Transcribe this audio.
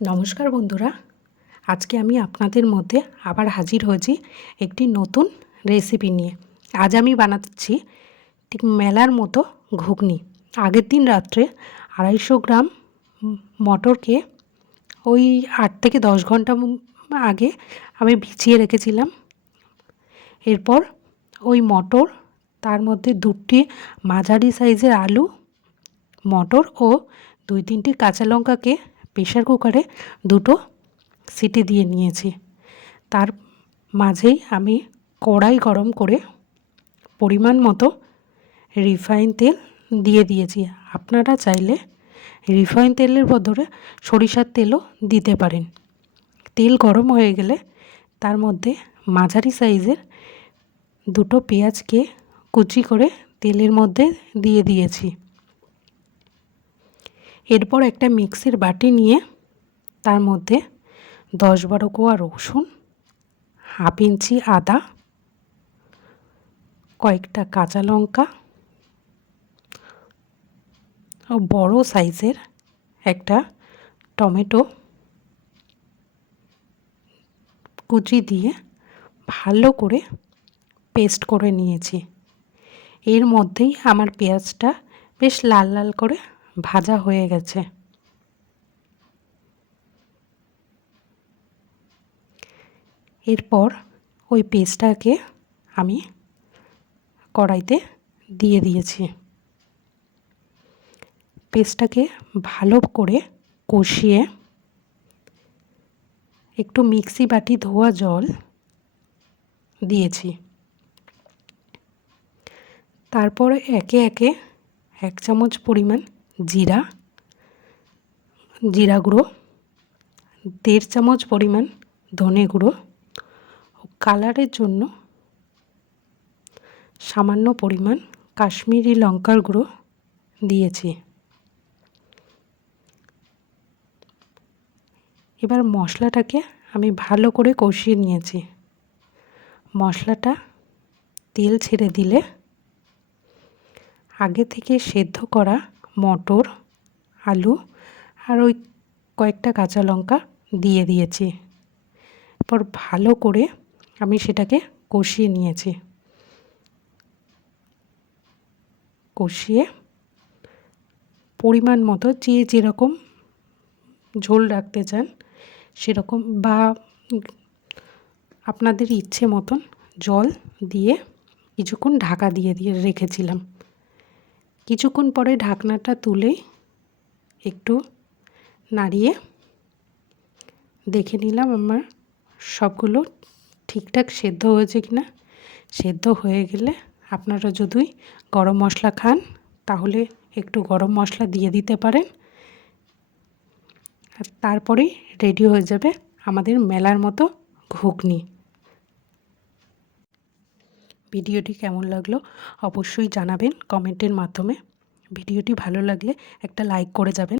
নমস্কার বন্ধুরা, আজকে আমি আপনাদের মধ্যে আবার হাজির হয়েছি একটি নতুন রেসিপি নিয়ে। আজ আমি বানাচ্ছি ঠিক মেলার মতো ঘুগনি। আগের দিন রাত্রে 250 গ্রাম মটরকে ওই 8 থেকে 10 ঘন্টা আগে আমি ভিজিয়ে রেখেছিলাম। এরপর ওই মটর, তার মধ্যে 2টি মাঝারি সাইজের আলু, মটর ও 2-3টি কাঁচা লঙ্কাকে প্রেসার কুকারে 2টো সিটি দিয়ে নিয়েছি। তার মাঝেই আমি কড়াই গরম করে পরিমাণ মতো রিফাইন তেল দিয়ে দিয়েছি। আপনারা চাইলে রিফাইন তেলের বদলে সরিষার তেলও দিতে পারেন। তেল গরম হয়ে গেলে তার মধ্যে মাঝারি সাইজের 2টো পেঁয়াজকে কুচি করে তেলের মধ্যে দিয়ে দিয়েছি। এরপর একটা মিক্সির বাটি নিয়ে তার মধ্যে 10-12 কোয়া রসুন, হাফ ইঞ্চি আদা, কয়েকটা কাঁচা লঙ্কা ও বড় সাইজের একটা টমেটো কুচি দিয়ে ভালো করে পেস্ট করে নিয়েছি। এর মধ্যেই আমার পেঁয়াজটা বেশ লাল লাল করে ভাজা হয়ে গেছে। এরপর ওই পেস্টটাকে আমি কড়াইতে দিয়ে দিয়েছি। পেস্টটাকে ভালো করে কষিয়ে একটু মিক্সি বাটি ধোয়া জল দিয়েছি। তারপরে একে একে 1 চামচ পরিমাণ জিরা গুঁড়ো, 1.5 চামচ পরিমাণ ধনে গুঁড়ো ও কালারের জন্য সামান্য পরিমাণ কাশ্মীরি লঙ্কার গুঁড়ো দিয়েছি। এবার মশলাটাকে আমি ভালো করে কষিয়ে নিয়েছি। মশলাটা তেল ছেড়ে দিলে আগে থেকে সেদ্ধ করা মটর, আলু আর ওই কয়েকটা কাঁচা লঙ্কা দিয়ে দিয়েছি। এরপর ভালো করে আমি সেটাকে কষিয়ে নিয়েছি। কষিয়ে পরিমাণ মতো যে যেরকম ঝোল রাখতে চান সেরকম বা আপনাদের ইচ্ছে মতন জল দিয়ে কিছুক্ষণ ঢাকা দিয়ে রেখেছিলাম। কিছুক্ষণ পরে ঢাকনাটা তুলে একটু নাড়িয়ে দেখে নিলাম আমার সবগুলো ঠিকঠাক সেদ্ধ হয়েছে কিনা। সেদ্ধ হয়ে গেলে আপনারা যদি গরম মশলা খান তাহলে একটু গরম মশলা দিয়ে দিতে পারেন। আর তারপরেই রেডি হয়ে যাবে আমাদের মেলার মতো ঘুগনি। ভিডিওটি কেমন লাগলো অবশ্যই জানাবেন কমেন্টের মাধ্যমে। ভিডিওটি ভালো লাগলে একটা লাইক করে যাবেন।